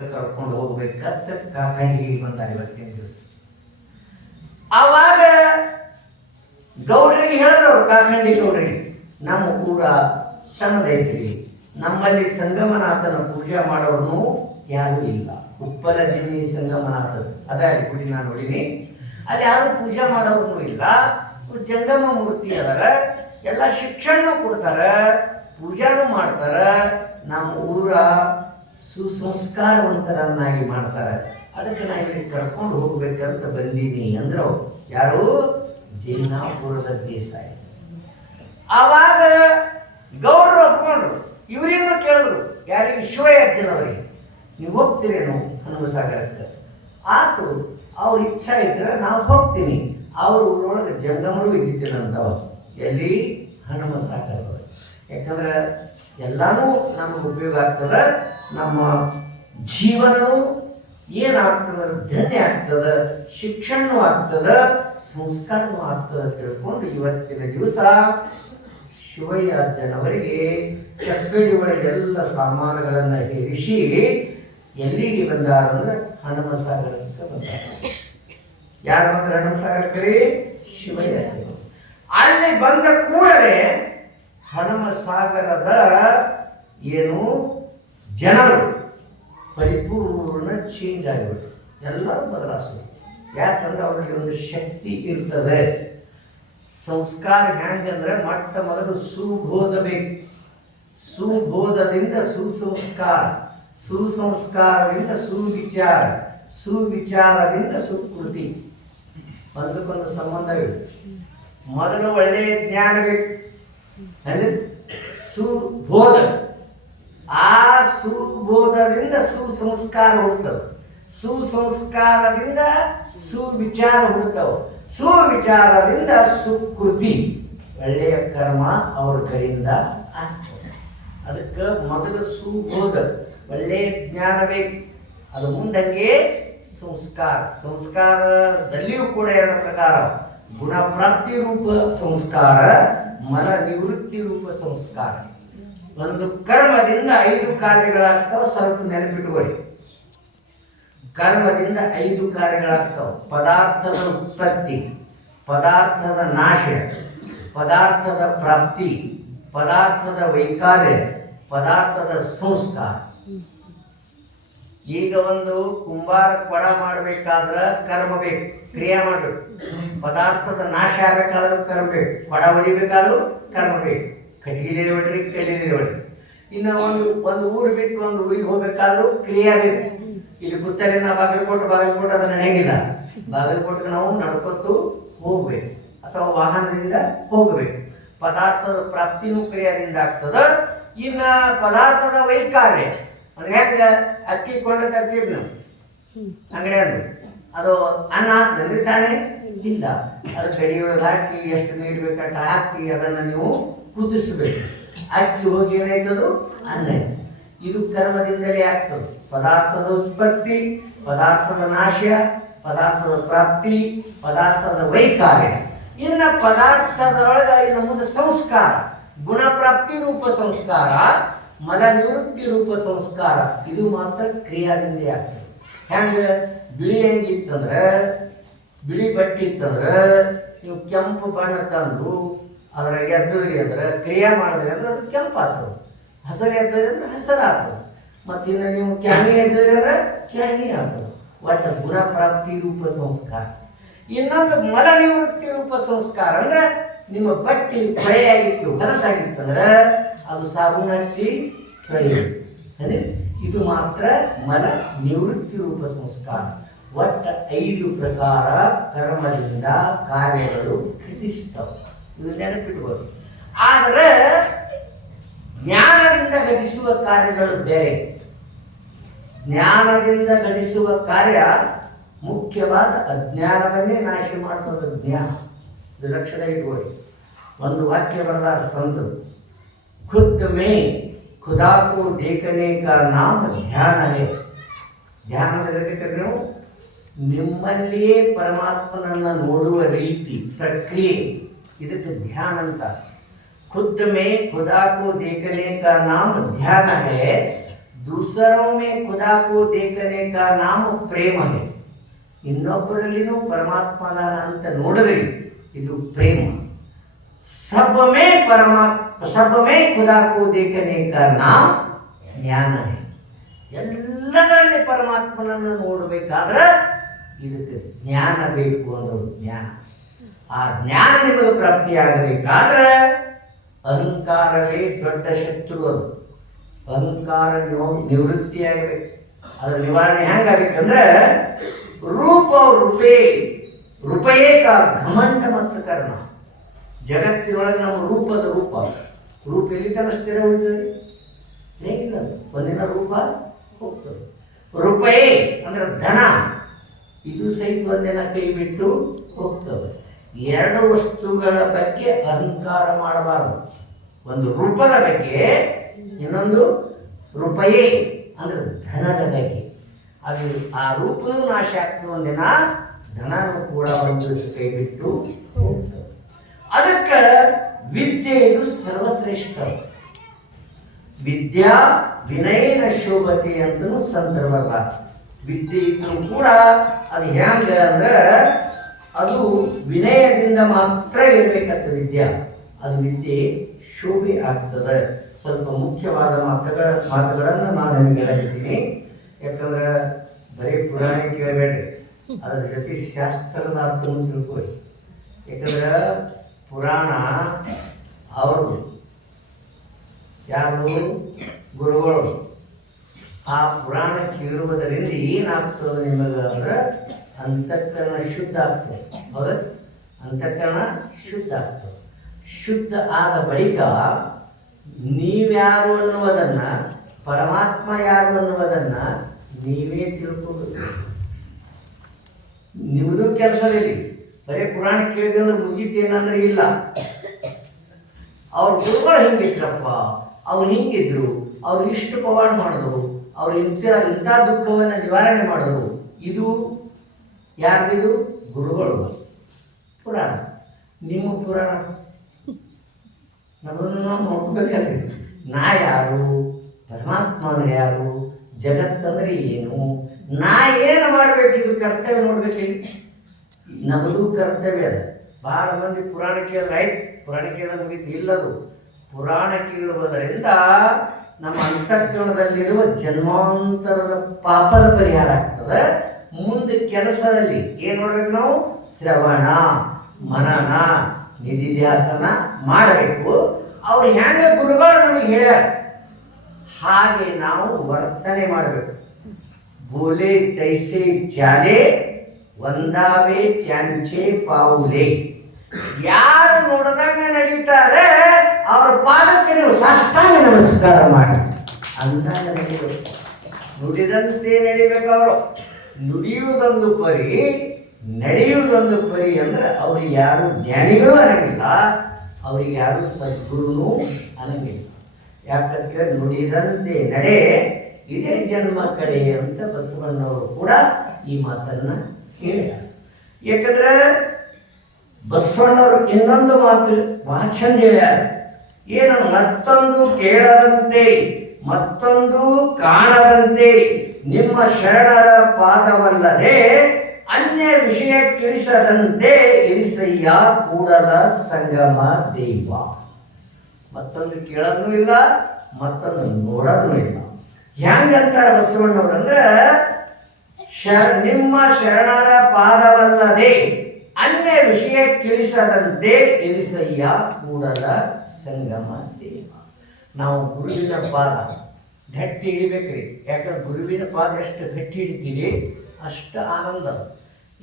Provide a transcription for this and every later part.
ಕರ್ಕೊಂಡು ಹೋಗ್ಬೇಕಂತ ಕಾಕಂಡಿಗೆ ಬಂದಾರೆ ಇವತ್ತಿನ ದಿವಸ. ಆವಾಗ ಗೌಡ್ರಿಗೆ ಹೇಳಿದ್ರು ಅವ್ರು, ಕಾಕಂಡಿ ಗೌಡ್ರಿಗೆ, ನಮ್ಮ ಊರ ಸಣ್ಣದೈತ್ರಿ, ನಮ್ಮಲ್ಲಿ ಸಂಗಮನಾಥನ ಪೂಜೆ ಮಾಡೋನು ಯಾರೂ ಇಲ್ಲ. ಉಪ್ಪಲ ಜಿನಿ ಸಂಗಮನಾಥ ಅದ ಗುಡಿ ನಾನು ನೋಡಿನಿ, ಅಲ್ಲಿ ಯಾರು ಪೂಜೆ ಮಾಡೋನು ಇಲ್ಲ. ಜಂಗಮ ಮೂರ್ತಿ ಅದರ, ಎಲ್ಲ ಶಿಕ್ಷಣ ಕೊಡ್ತಾರ, ಪೂಜಾನು ಮಾಡ್ತಾರ. ನಮ್ಮ ಊರ ಸುಸಂಸ್ಕಾರವಂತರನ್ನಾಗಿ ಮಾಡ್ತಾರೆ. ಅದಕ್ಕೆ ನಾನು ಇಲ್ಲಿ ಕರ್ಕೊಂಡು ಹೋಗ್ಬೇಕಂತ ಬಂದೀನಿ ಅಂದ್ರು ಯಾರು? ಜೈನಾಪುರದ ದೇಸಾಯಿ. ಆವಾಗ ಗೌಡರು ಒಪ್ಕೊಂಡ್ರು. ಇವರೇನು ಕೇಳಿದ್ರು, ಯಾರಿಗೆ? ಶಿವಯ್ಯಜ್ಜನವರಿಗೆ, ನೀವು ಹೋಗ್ತೀರೇನು ಹನುಮಸಾಗರಕ್ಕೆ? ಆತು, ಅವ್ರ ಇಚ್ಛಾ ಇದ್ರೆ ನಾವು ಹೋಗ್ತೀನಿ. ಅವ್ರ ಊರೊಳಗೆ ಜಂಗಮರು ಇದ್ದಿದ್ದಿಲ್ಲಂತವ, ಎಲ್ಲಿ? ಹನುಮಸಾಗರದೊಳಗೆ. ಯಾಕಂದ್ರೆ ಎಲ್ಲಾನು ನಮಗೆ ಉಪಯೋಗ ಆಗ್ತದೆ, ನಮ್ಮ ಜೀವನವೂ ಏನಾಗ್ತದೆ, ಧನ್ಯ ಆಗ್ತದೆ, ಶಿಕ್ಷಣವೂ ಆಗ್ತದೆ, ಸಂಸ್ಕಾರವೂ ಆಗ್ತದೆ ತಿಳ್ಕೊಂಡು ಇವತ್ತಿನ ದಿವಸ ಶಿವಯ್ಯಜ್ಜನವರಿಗೆ ಚಪ್ಪಲಿ ಒಳಗೆ ಎಲ್ಲ ಸಾಮಾನುಗಳನ್ನು ಹೇರಿಸಿ ಎಲ್ಲಿಗೆ ಬಂದಾರಂದ್ರೆ ಹನುಮಸಾಗರಕ್ಕೆ ಬಂದಾರ. ಯಾರು ಬಂದ್ರೆ ಹನುಮಸಾಗರಕ್ಕೆ? ಶಿವಯ್ಯಜ್ಜನ. ಅಲ್ಲಿ ಬಂದ ಕೂಡಲೇ ಹನುಮಸಾಗರದ ಏನು ಜನರು ಪರಿಪೂರ್ಣ ಚೇಂಜ್ ಆಗಿಬಿಟ್ಟು ಎಲ್ಲರೂ ಬದಲಾಯಿಸ್ತಾರೆ. ಯಾಕಂದ್ರೆ ಅವರಿಗೆ ಒಂದು ಶಕ್ತಿ ಇರ್ತದೆ. ಸಂಸ್ಕಾರ ಹೆಂಗಂದ್ರೆ ಮೊಟ್ಟ ಮೊದಲು ಸುಬೋಧ ಬೇಕು. ಸುಬೋಧದಿಂದ ಸುಸಂಸ್ಕಾರ, ಸುಸಂಸ್ಕಾರದಿಂದ ಸುವಿಚಾರ, ಸುವಿಚಾರದಿಂದ ಸುಕೃತಿ. ಒಂದಕ್ಕೊಂದು ಸಂಬಂಧವಿದೆ. ಮೊದಲು ಒಳ್ಳೆಯ ಜ್ಞಾನ ಬೇಕು, ಅಂದ್ರೆ ಸುಬೋಧ. ಆ ಸುಬೋಧದಿಂದ ಸುಸಂಸ್ಕಾರ ಹುಡ್ತವೆ, ಸುಸಂಸ್ಕಾರದಿಂದ ಸುವಿಚಾರ ಹುಡ್ತವೆ, ಸುವಿಚಾರದಿಂದ ಸುಕೃತಿ, ಒಳ್ಳೆಯ ಕರ್ಮ ಅವ್ರ ಕೈಯಿಂದ ಆಗ್ತದೆ. ಅದಕ್ಕೆ ಮೊದಲು ಸುಬೋಧ, ಒಳ್ಳೆಯ ಜ್ಞಾನ ಬೇಕು. ಅದು ಮುಂದಂಗೆ ಸಂಸ್ಕಾರ. ಸಂಸ್ಕಾರದಲ್ಲಿಯೂ ಕೂಡ ಎರಡು ಪ್ರಕಾರ: ಗುಣಪ್ರಾಪ್ತಿ ರೂಪ ಸಂಸ್ಕಾರ, ಮನ ನಿವೃತ್ತಿ ರೂಪ ಸಂಸ್ಕಾರ. ಒಂದು ಕರ್ಮದಿಂದ 5 ಕಾರ್ಯಗಳಾಗ್ತಾವ. ಸ್ವಲ್ಪ ನೆನಪಿಟ್ಕೊಳ್ಳಿ, ಕರ್ಮದಿಂದ 5 ಕಾರ್ಯಗಳಾಗ್ತಾವ: ಪದಾರ್ಥದ ಉತ್ಪತ್ತಿ, ಪದಾರ್ಥದ ನಾಶ, ಪದಾರ್ಥದ ಪ್ರಾಪ್ತಿ, ಪದಾರ್ಥದ ವೈಕಾರ್ಯ, ಪದಾರ್ಥದ ಸಂಸ್ಕಾರ. ಈಗ ಒಂದು ಕುಂಬಾರ ಕೊಡ ಮಾಡಬೇಕಾದ್ರೆ ಕರ್ಮ ಬೇಕು, ಕ್ರಿಯೆ ಮಾಡಬೇಕು. ಪದಾರ್ಥದ ನಾಶ ಆಗಬೇಕಾದ್ರೂ ಕರ್ಮ ಬೇಕು, ಕೊಡ ಹೊಡಿಬೇಕಾದ್ರೂ ಕರ್ಮ ಬೇಕು. ಕಟ್ಟಿಗೆ ಹೊಡ್ರಿ, ಕಲ್ಲಿಗೆ ಹೊಡ್ರಿ. ಇನ್ನು ಒಂದು ಊರು ಬಿಟ್ಟು ಒಂದು ಊರಿಗೆ ಹೋಗ್ಬೇಕಾದ್ರೂ ಕ್ರಿಯೆ ಬೇಕು. ಇಲ್ಲಿ ಗುತ್ತಲಿನ ಬಾಗಲಕೋಟೆ ಅದು ನಡೆಯಂಗಿಲ್ಲ. ಬಾಗಲಕೋಟೆಗೆ ನಾವು ನಡ್ಕೊತು ಹೋಗ್ಬೇಕು ಅಥವಾ ವಾಹನದಿಂದ ಹೋಗಬೇಕು. ಪದಾರ್ಥದ ಪ್ರಾಪ್ತಿನೂ ಕ್ರಿಯಾದಿಂದ ಆಗ್ತದ. ಇನ್ನು ಪದಾರ್ಥದ ವೈಕಾರ್ಯ ಅಂದ್ರೆ ಹೆಂಗ ಅಕ್ಕಿ ಕೊಂಡು ತರ್ತೀವಿ ನಾವು ಅಂಗಡಿಯಲ್ಲಿ, ಅದು ಅನ್ನ ಹಾಕ್ತಂದ್ರೆ ತಾನೇ ಇಲ್ಲ, ಅದು ಗಡಿಯೊಳಗೆ ಹಾಕಿ ಎಷ್ಟು ನೀರು ಬೇಕಂತ ಹಾಕಿ ಅದನ್ನು ನೀವು ಕುದಿಸ್ಬೇಕು. ಅಕ್ಕಿ ಹೋಗಿ ಏನಾಯ್ತದು? ಅನ್ನ. ಇದು ಕರ್ಮದಿಂದಲೇ ಆಗ್ತದೆ. ಪದಾರ್ಥದ ಉತ್ಪತ್ತಿ, ಪದಾರ್ಥದ ನಾಶ, ಪದಾರ್ಥದ ಪ್ರಾಪ್ತಿ, ಪದಾರ್ಥದ ವೈಕಾರ್ಯ. ಇನ್ನು ಪದಾರ್ಥದೊಳಗೆ ಇನ್ನು ಮುಂದೆ ಸಂಸ್ಕಾರ, ಗುಣಪ್ರಾಪ್ತಿ ರೂಪ ಸಂಸ್ಕಾರ, ಮಲ ನಿವೃತ್ತಿ ರೂಪ ಸಂಸ್ಕಾರ. ಇದು ಮಾತ್ರ ಕ್ರಿಯಾದಿಂದೇ ಆಗ್ತದೆ. ಹೆಂಗೆ? ಬಿಳಿ ಅಂಗಿ ಇತ್ತಂದ್ರೆ, ಬಿಳಿ ಬಟ್ಟೆ ಇತ್ತಂದ್ರೆ ನೀವು ಕೆಂಪು ಬಣ್ಣ ತಂದು ಅದ್ರಾಗ ಎದ್ದ್ರಿ ಅಂದ್ರೆ, ಕ್ರಿಯೆ ಮಾಡಿದ್ರಿ ಅಂದ್ರೆ ಅದು ಕೆಂಪು ಆಗ್ತದೆ. ಹಸರು ಎದ್ದ್ರಿ ಅಂದ್ರೆ ಹಸರು ಆಗ್ತದೆ. ಮತ್ತು ಇನ್ನು ನೀವು ಕ್ಯಾಮಿ ಎದ್ದ್ರಿ ಅಂದ್ರೆ ಕ್ಯಾಮಿ ಆಗ್ತದೆ. ಒಟ್ಟು ಗುಣಪ್ರಾಪ್ತಿ ರೂಪ ಸಂಸ್ಕಾರ. ಇನ್ನೊಂದು ಮಲ ನಿವೃತ್ತಿ ರೂಪ ಸಂಸ್ಕಾರ ಅಂದ್ರೆ, ನಿಮ್ಮ ಬಟ್ಟೆ ಕೊಳೆಯಾಗಿತ್ತು, ಹೊಲಸಾಗಿತ್ತಂದ್ರೆ ಅದು ಸಾಬೂನು ಹಚ್ಚಿ ತೊಳೆಯುವುದು. ಅಂದರೆ ಇದು ಮಾತ್ರ ಮಲ ನಿವೃತ್ತಿ ರೂಪ ಸಂಸ್ಕಾರ. ಒಟ್ಟು 5 ಪ್ರಕಾರ ಕರ್ಮದಿಂದ ಕಾರ್ಯಗಳು ಘಟಿಸ್ತವೆ. ಇದು ನೆನಪಿಟ್ಬೋದು. ಆದರೆ ಜ್ಞಾನದಿಂದ ಘಟಿಸುವ ಕಾರ್ಯಗಳು ಬೇರೆ. ಜ್ಞಾನದಿಂದ ಘಟಿಸುವ ಕಾರ್ಯ ಮುಖ್ಯವಾದ ಅಜ್ಞಾನವನ್ನೇ ನಾಶ ಮಾಡ್ತದೆ. ಜ್ಞಾನ ಇದು ಲಕ್ಷಣ ಇಟ್ಕೊಳ್ಳಿ. ಒಂದು ವಾಕ್ಯ ಬರೆದಾರ ಸಂತರು, ಖುದ್ ಮೇ ಖುದಾ ಕೋ ದೇಖನೆ ಕಾ ನಾಮ ಧ್ಯಾನ ಹೇ. ಧ್ಯಾನ ನೀವು ನಿಮ್ಮಲ್ಲಿಯೇ ಪರಮಾತ್ಮನನ್ನು ನೋಡುವ ರೀತಿ, ಪ್ರಕ್ರಿಯೆ, ಇದಕ್ಕೆ ಧ್ಯಾನ ಅಂತ. ಖುದ್ ಮೇ ಖುದಾ ಕೋ ದೇಖನೆ ಕಾ ನಾಮ ಧ್ಯಾನ ಹೇ. दूसरों में खुदा को देखने का नाम ಪ್ರೇಮ है. ಇನ್ನೊಬ್ಬರಲ್ಲಿನೂ ಪರಮಾತ್ಮನ ಅಂತ ನೋಡಿದ್ರಿ ಇದು ಪ್ರೇಮ. सब में खुदा को देखने का नाम ಜ್ಞಾನ है. ಎಲ್ಲದರಲ್ಲಿ ಪರಮಾತ್ಮನನ್ನು ನೋಡಬೇಕಾದ್ರೆ ಇದಕ್ಕೆ ಜ್ಞಾನ ಬೇಕು ಅನ್ನೋದು ಜ್ಞಾನ. ಆ ಜ್ಞಾನ ನಿಮಗೆ ಪ್ರಾಪ್ತಿಯಾಗಬೇಕಾದ್ರೆ ಅಹಂಕಾರವೇ ದೊಡ್ಡ ಶತ್ರು. ಅದು ಅಹಂಕಾರ ನಿವೃತ್ತಿಯಾಗಬೇಕು. ಅದರ ನಿವಾರಣೆ ಹೆಂಗಾಗಬೇಕಂದ್ರೆ ರೂಪ ರೂಪಯೇ ಕಾ ಘಮಂಡ ಮತ್ತು ಕರ್ಣ. ಜಗತ್ತಿನೊಳಗೆ ನಮ್ಮ ರೂಪದ ರೂಪ ಎಲ್ಲಿ ತನಕ ಸ್ಥಿರ ಉಳಿತದೆ? ಹೇಗಿಲ್ಲ, ಒಂದಿನ ರೂಪ ಹೋಗ್ತದೆ. ರೂಪಯೇ ಅಂದ್ರೆ ಧನ, ಇದು ಸಹಿತ ಒಂದಿನ ಕೈ ಬಿಟ್ಟು ಹೋಗ್ತವೆ. ಎರಡು ವಸ್ತುಗಳ ಬಗ್ಗೆ ಅಹಂಕಾರ ಮಾಡಬಾರದು. ಒಂದು ರೂಪದ ಬಗ್ಗೆ, ಇನ್ನೊಂದು ರೂಪಯೇ ಅಂದ್ರೆ ಧನದ ಬಗ್ಗೆ. ಅದು ಆ ರೂಪನೂ ನಾಶ ಆಗ್ತದೆ, ಒಂದಿನ ಧನನೂ ಕೂಡ ಒಂದು ಕೈ ಬಿಟ್ಟು ಹೋಗ್ತದೆ. ಅದಕ್ಕೆ ವಿದ್ಯೆ ಇದು ಸರ್ವಶ್ರೇಷ್ಠ. ವಿದ್ಯಾ ವಿನಯನ ಶೋಭತೆ ಅಂತಲೂ ಸಂದರ್ಭ. ವಿದ್ಯೆ ಇದ್ರೂ ಕೂಡ ಅದು ಹೆಂಗ ಅಂದ್ರೆ ಅದು ವಿನಯದಿಂದ ಮಾತ್ರ ಇರಬೇಕಂತ ವಿದ್ಯಾ. ಅದು ವಿದ್ಯೆ ಶೋಭೆ ಆಗ್ತದೆ. ಸ್ವಲ್ಪ ಮುಖ್ಯವಾದ ಮಾತುಗಳನ್ನು ನಾನು ನಿಮಗೆ ಹೇಳ್ತೀನಿ. ಯಾಕಂದ್ರೆ ಬರೀ ಪುರಾಣ ಕೇಳಬೇಡ್ರಿ, ಅದ್ರ ಜೊತೆ ಶಾಸ್ತ್ರದ ಅರ್ಥವನ್ನು ತಿಳ್ಕೊಳ್ಳಿ. ಯಾಕಂದ್ರೆ ಪುರಾಣ ಅವರು ಯಾರು ಗುರುಗಳು. ಆ ಪುರಾಣ ಕೇಳುವುದರಿಂದ ಏನಾಗ್ತದೆ ನಿಮಗೆ ಅಂದ್ರೆ ಅಂತಃಕರಣ ಶುದ್ಧ ಆಗ್ತದೆ. ಹೌದಾ? ಅಂತಃಕರಣ ಶುದ್ಧ ಆಗ್ತದೆ. ಶುದ್ಧ ಆದ ಬಳಿಕ ನೀವ್ಯಾರು ಅನ್ನುವುದನ್ನ, ಪರಮಾತ್ಮ ಯಾರು ಅನ್ನುವುದನ್ನ ನೀವೇ ತಿಳ್ಕೋಬೇಕು. ನಿಮ್ಮದು ಕೆಲಸದಲ್ಲಿ ಬರೀ ಪುರಾಣ ಕೇಳಿದ್ರೆ ಅಂದ್ರೆ ಮುಗಿತೇನಂದ್ರೆ ಇಲ್ಲ. ಅವ್ರ ಗುರುಗಳು ಹಿಂಗಿದ್ರಪ್ಪ, ಅವ್ರು ಹಿಂಗಿದ್ರು, ಅವ್ರು ಇಷ್ಟು ಪವಾಡ ಮಾಡಿದ್ರು, ಅವ್ರು ಇಂಥ ದುಃಖವನ್ನು ನಿವಾರಣೆ ಮಾಡಿದ್ರು. ಇದು ಯಾರ್ದಿದು? ಗುರುಗಳು ಪುರಾಣ. ನಿಮ್ಮ ಪುರಾಣ ನಮ್ಮನ್ನು ನಾವು ನೋಡ್ಬೇಕಲ್ರಿ. ನಾ ಯಾರು, ಪರಮಾತ್ಮನ ಯಾರು, ಜಗತ್ತಂದ್ರೆ ಏನು, ನಾ ಏನು ಮಾಡ್ಬೇಕು, ಇದು ಕರ್ತವ್ಯ ನೋಡ್ಬೇಕು. ನಮ್ಮದು ಕರ್ತವ್ಯ ಅದ. ಭಾಳ ಮಂದಿ ಪುರಾಣ ಕೇಳಿದ್ರೆ ಆಯ್ತು, ಪುರಾಣ ಕೇಳಿದ ಮುಗಿತು. ಇಲ್ಲದು ಪುರಾಣ ಕೇಳುವುದರಿಂದ ನಮ್ಮ ಅಂತಃಕರಣದಲ್ಲಿರುವ ಜನ್ಮಾಂತರದ ಪಾಪದ ಪರಿಹಾರ ಆಗ್ತದೆ. ಮುಂದೆ ಕೆಲಸದಲ್ಲಿ ಏನು ನೋಡ್ಬೇಕು ನಾವು? ಶ್ರವಣ, ಮನನ, ನಿಧಿಧ್ಯಾಸನ ಮಾಡಬೇಕು. ಅವ್ರು ಹೆಂಗೆ ಗುರುಗಳು ನಮಗೆ ಹೇಳ್ಯಾರ ಹಾಗೆ ನಾವು ವರ್ತನೆ ಮಾಡಬೇಕು. ಬೋಲೆ ತೈಸೆ ಚಾಲೆ ಒಂದಾವೆ ತ್ಯಾಂಚೆ ಪಾವುಲೆ. ಯಾರು ನೋಡಿದಂಗೆ ನಡೀತಾರೆ ಅವ್ರ ಪಾದಕ್ಕೆ ನೀವು ಸಾಷ್ಟಾಂಗ ನಮಸ್ಕಾರ ಮಾಡಿ ಅಂದಾಗ ನಡೀಬೇಕು. ನುಡಿದಂತೆ ನಡಿಬೇಕು. ಅವರು ನುಡಿಯುವುದೊಂದು ಪರಿ, ನಡೆಯುವುದೊಂದು ಪರಿ. ಅಂದ್ರೆ ಅವ್ರಿಗೆ ಯಾರು ಜ್ಞಾನಿಗಳು ಅನ್ನಂಗಿಲ್ಲ, ಅವ್ರಿಗೆ ಯಾರು ಸದ್ಗುರುನು ಅನ್ನಂಗಿಲ್ಲ. ಯಾಕಂದ್ರೆ ನುಡಿದಂತೆ ನಡೆ ಇದೇ ಜನ್ಮ ಕಡೆ ಅಂತ ಬಸವಣ್ಣವರು ಕೂಡ ಈ ಮಾತನ್ನ ಹೇಳಿದ್ದಾರೆ. ಯಾಕಂದ್ರೆ ಬಸವಣ್ಣವರು ಇನ್ನೊಂದು ಮಾತು ಭಾಷಣ ಹೇಳ್ಯಾರ. ಏನು? ಮತ್ತೊಂದು ಕೇಳದಂತೆ, ಮತ್ತೊಂದು ಕಾಣದಂತೆ ನಿಮ್ಮ ಶರಣರ ಪಾದವಲ್ಲದೆ ಅನ್ಯ ವಿಷಯ ತಿಳಿಸದಂತೆ ಇರಿಸಯ್ಯ ಕೂಡಲ ಸಂಗಮ ದೇವ. ಮತ್ತೊಂದು ಕೇಳೋದು ಇಲ್ಲ, ಮತ್ತೊಂದು ನೋಡೋದು ಇಲ್ಲ. ಹೆಂಗಂತಾರ ಬಸವಣ್ಣವ್ರು ಅಂದ್ರೆ ನಿಮ್ಮ ಶರಣರ ಪಾದವಲ್ಲದೆ ಅನ್ಯ ವಿಷಯ ತಿಳಿಸದಂತೆ ಇರಿಸಯ್ಯ ಕೂಡಲ ಸಂಗಮ ದೇವ. ನಾವು ಗುರುವಿನ ಪಾದ ಗಟ್ಟಿ ಹಿಡಿಬೇಕ್ರಿ. ಯಾಕಂದ್ರೆ ಗುರುವಿನ ಪಾದ ಎಷ್ಟು ಗಟ್ಟಿ ಹಿಡಿತೀರಿ ಅಷ್ಟು ಆನಂದ.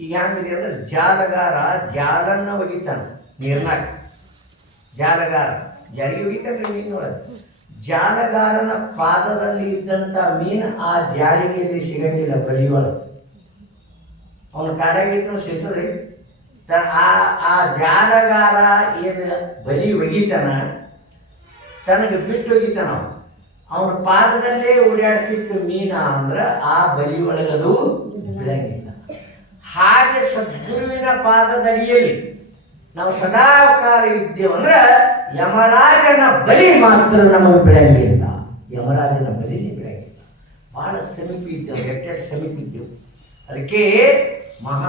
ಈಗ ಹೆಂಗಿದೆ ಅಂದ್ರೆ ಜಾಲಗಾರ ಜಾಲನ್ನ ಒಗಿತಾನ ನೀರ್ನಾಗ. ಜಾಲಗಾರ ಜಾಲಿಗೆ ಒಗಿತಾನೆ ಮೀನೊಳಗೆ. ಜಾಲಗಾರನ ಪಾದದಲ್ಲಿ ಇದ್ದಂಥ ಮೀನು ಆ ಜಾಲಿಗೆಯಲ್ಲಿ ಸಿಗಂಗಿಲ್ಲ ಬಳಿಯೊಳಗೆ. ಅವನ ಕಾಲಾಗಿತ್ತು ಸಿಗ್ತದೆ. ಆ ಜಾಲಗಾರ ಏನು ಬಲಿ ಒಗಿತಾನ, ತನಗೆ ಬಿಟ್ಟು ಒಗಿತಾನ. ಅವನ ಪಾದದಲ್ಲೇ ಓಡಾಡ್ತಿತ್ತು ಮೀನ ಅಂದ್ರೆ ಆ ಬಲಿ ಒಳಗದು ಬಿಡಂಗಿಲ್ಲ. ಹಾಗೆ ಸದ್ಗುರುವಿನ ಪಾದದಡಿಯಲ್ಲಿ ನಾವು ಸದಾ ಕಾಲ ಇದ್ದೇವಂದ್ರೆ ಯಮರಾಜನ ಬಲಿ ಮಾತ್ರ ನಮಗೆ ಬಿಡಂಗಿಲ್ಲ. ಯಮರಾಜನ ಬಲಿ ಬಿಡಂಗಿಲ್ಲ. ಭಾಳ ಸಮೀಪ ಇದ್ದೆವು, ಎಟ್ಟೆಟ್ಟು ಸಮೀಪ ಇದ್ದೆವು. ಅದಕ್ಕೆ ಮಹಾ